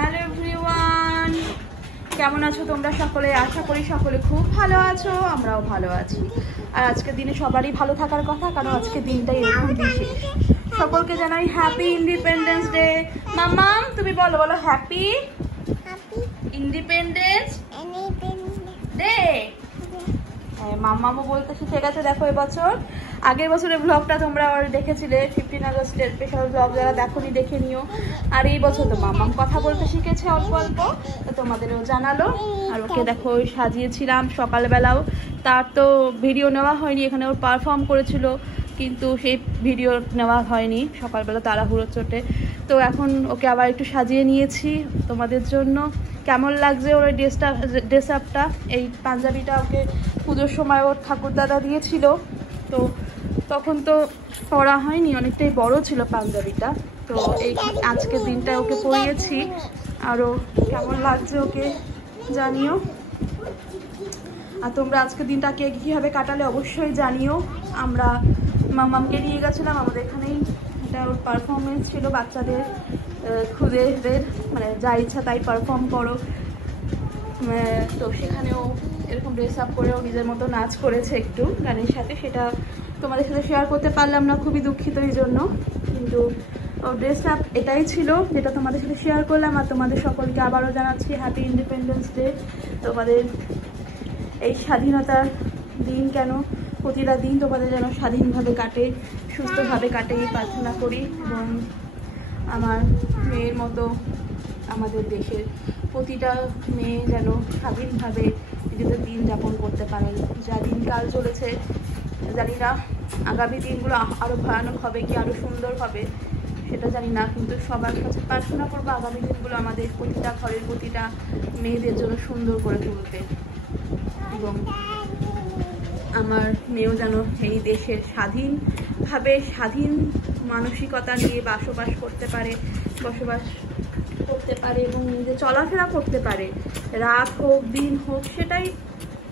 Hello everyone, কেমন আছো তোমরা সকলে? আশা করি সকলে খুব ভালো আছো, আমরাও ভালো আছি। আর আজকের দিনে সবারই ভালো থাকার কথা, কারণ আজকের দিনটাই এরকম বিশেষ। সকলকে জানাই হ্যাপি ইন্ডিপেন্ডেন্স ডে। মাম্মাম তুমি বলো, বলো হ্যাপি ইন্ডিপেন্ডেন্স ডে। মাম্মামও বলতে শিখে গেছে। দেখো এবছর, আগের বছরের ব্লগটা তোমরা দেখেছিলে, 15 আগস্টের স্পেশাল ব্লগ, যারা দেখোনি দেখে নিও। আর এই বছর তো মাম্মাম কথা বলতে শিখেছে অল্প অল্প, তো তোমাদেরও জানালো। আর ওকে দেখো সাজিয়েছিলাম সকালবেলাও, তার তো ভিডিও নেওয়া হয়নি, এখানে ওর পারফর্ম করেছিল, কিন্তু সেই ভিডিও নেওয়া হয়নি সকালবেলা তাড়াহুড়োর চোটে। তো এখন ওকে আবার একটু সাজিয়ে নিয়েছি তোমাদের জন্য। কেমন লাগছে ওর ড্রেস আপটা? এই পাঞ্জাবিটা ওকে পুজোর সময় ওর ঠাকুরদাদা দিয়েছিল, তো তখন তো পরা হয়নি, অনেকটাই বড় ছিল পাঞ্জাবিটা। তো এই আজকের দিনটা ওকে পরিয়েছি। আরও কেমন লাগছে ওকে জানিও। আর তোমরা আজকের দিনটাকে কীভাবে কাটালে অবশ্যই জানিও। আমরা মাম্মামকে নিয়ে গেছিলাম, আমাদের এখানেই এটা ওর পারফরমেন্স ছিল, বাচ্চাদের খুদেদের মানে যা ইচ্ছা তাই পারফর্ম করো। তো সেখানেও এরকম ড্রেস আপ করেও নিজের মতো নাচ করেছে একটু গানের সাথে, সেটা তোমাদের সাথে শেয়ার করতে পারলাম না, খুবই দুঃখিত এই জন্য। কিন্তু ড্রেস আপ এটাই ছিল যেটা তোমাদের সাথে শেয়ার করলাম। আর তোমাদের সকলকে আবারও জানাচ্ছি হ্যাপি ইন্ডিপেন্ডেন্স ডে। তোমাদের এই স্বাধীনতার দিন কেন, প্রতিটা দিন তোমাদের যেন স্বাধীনভাবে কাটে, সুস্থভাবে কাটে এই প্রার্থনা করি। এবং আমার মেয়ের মতো আমাদের দেশের প্রতিটা মেয়ে যেন স্বাধীনভাবে নিজেদের দিন যাপন করতে পারে। যা দিনকাল চলেছে জানি না আগামী দিনগুলো আরও ভয়ানক হবে কি আরও সুন্দর হবে সেটা জানি না, কিন্তু সবার কাছে প্রার্থনা করবো আগামী দিনগুলো আমাদের প্রতিটা ঘরের প্রতিটা মেয়েদের জন্য সুন্দর করে তুলতে। এবং আমার মেয়েও যেন এই দেশের স্বাধীনভাবে স্বাধীন মানসিকতা নিয়ে বসবাস করতে পারে এবং নিজে চলাফেরা করতে পারে, রাত হোক দিন হোক, সেটাই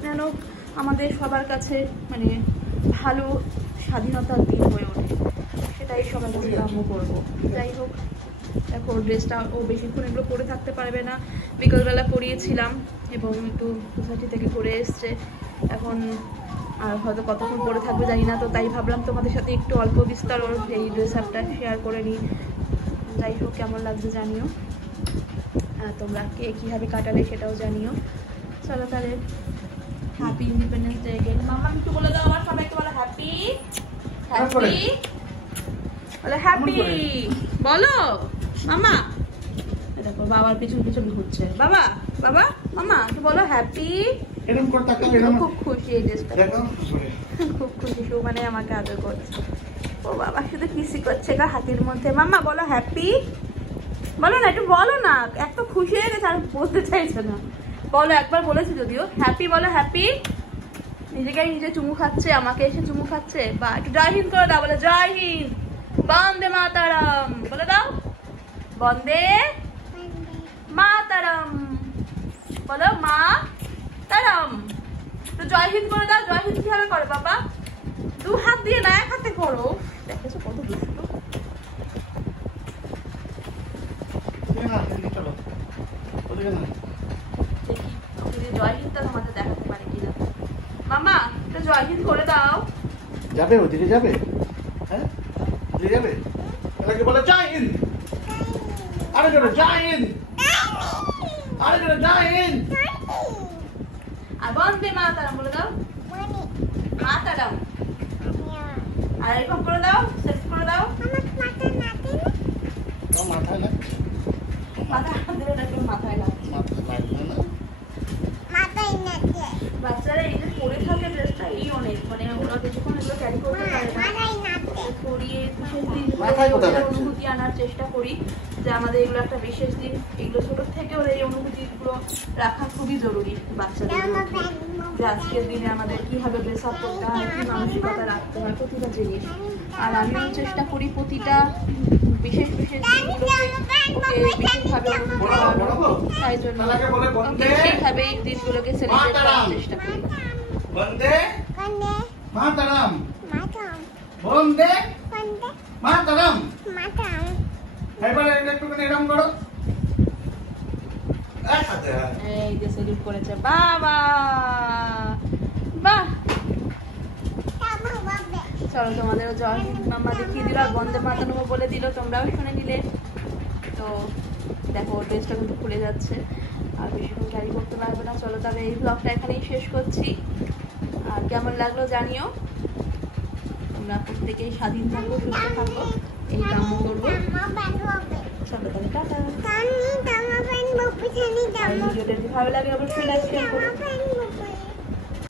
যেন আমাদের সবার কাছে মানে ভালো স্বাধীনতার দিন হয়ে ওঠে, সেটাই সবার কাছে কাম্য করবো। যাই হোক, দেখো ড্রেসটা ও বেশিক্ষণ এগুলো পরে থাকতে পারবে না, বিকালবেলা পরিয়েছিলাম এবং একটু সোসাইটি থেকে পরে এসছে, এখন আর হয়তো কতক্ষণ পরে থাকবে জানি না। তো তাই ভাবলাম তোমাদের সাথে একটু অল্প বিস্তার ওর এই ড্রেস আপটা শেয়ার করে নিই। যাই হোক, কেমন লাগছে জানিও, তোমরা কে কীভাবে কাটালে সেটাও জানিও। চলো তাহলে হ্যাপি ইন্ডিপেন্ডেন্স ডে এগেইন। মামা একটু বলে দাও আমার সবাইকে, বলো হ্যাপি হ্যাপি, বলো হ্যাপি, বলো মামা। দেখো বাবার পিছন পিছন ঘুরছে, বাবা বাবা মামা একটু বলো হ্যাপি। খুব খুশি এই ড্রেসটা, খুব খুশি, মানে আমাকে আদর করছে। ও বাবা শুধু কিসি করছে গা হাতির মধ্যে। মামা বলো হ্যাপি, বলো না, একটু বলো না, এত খুশি হয়ে গেছে আর বলতে চাইছে না। বলো, একবার বলেছি যদিও, হ্যাপি বলো হ্যাপি। নিজেকে নিজে চুমু খাচ্ছে, আমাকে এসে চুমু খাচ্ছে। বা একটু জয় হিন্দ করে দাও, বলে জয় হিন্দ, বন্দে মাতারাম বলে দাও, বন্দে মাতারাম, বলো মা তারাম। তো জয় হিন্দ করে দাও। জয় হিন্দ কিভাবে করে বাবা? 2 হাত দিয়ে না, 1 হাতে করো। দেখেছো কত দুষ্টু। জয় হিন্দটা তোমাদের দেখাতে পারে কিনা। মামা তো জয় হিন্দ করে দাও। যাবে ওদিকে যাবে, হ্যাঁ ওদিকে যাবে, তাহলে বলে জয় হিন্দ। আরে জোরে জয় হিন্দ, আরে জোরে জয় হিন্দ। আর বন্দে মাতারাম বলে দাও, মাতারাম। আর এরকম করে দাও, সেট করে দাও। মাথায় না, মাথায় হাত দেবে না, মাথায় লাগছে। বাচ্চারা এই যে পরে থাকে ড্রেসটা, এই অনেক মানে ওরা কিছুক্ষণ এগুলো ক্যারি করতে পারে না, পরিয়ে বিশেষ দিন অনুভূতি আনার চেষ্টা করি যে আমাদের এগুলো একটা বিশেষ দিন। এগুলো ছোটোর থেকে ওরা এই অনুভূতিগুলো রাখা খুবই জরুরি বাচ্চাদের মধ্যে, যে আজকের দিনে আমাদের কীভাবে ড্রেস আপ করতে হয়, কী মানসিকতা রাখতে হয়, প্রতিটা জিনিস। আর আমিও চেষ্টা করি প্রতিটা বিশেষ বিশেষ দিনগুলোকে বিশেষভাবে অনুভূতি করানো, তাই জন্য সেইভাবে এই দিনগুলোকে সেলিব্রেট করার চেষ্টা করি। বন্দে মাতারাম, বন্দে মাতারাম। এবারে একটুখানি এরকম করো, হাতে, হ্যাঁ। এই যে সেলুট করেছে বাবা, বাহ। চলো তোমাদেরও জয় হিন্দ মাম্মা দেখিয়ে দিল আর বন্দে মাতানো বলে দিল, তোমরাও শুনে নিলে। তো দেখো ড্রেসটা কিন্তু খুলে যাচ্ছে আর বেশিক্ষণ ক্যারি করতে পারবে না। চলো তবে এই ব্লগটা এখানেই শেষ করছি, আর কেমন লাগলো জানিও। তোমরা প্রত্যেকেই স্বাধীন থাকো, সুস্থ থাকো, এই কাম করবো। চলো তাহলে টাটা। ভিডিওটা যদি ভালো লাগে অবশ্যই লাইক শেয়ার করো।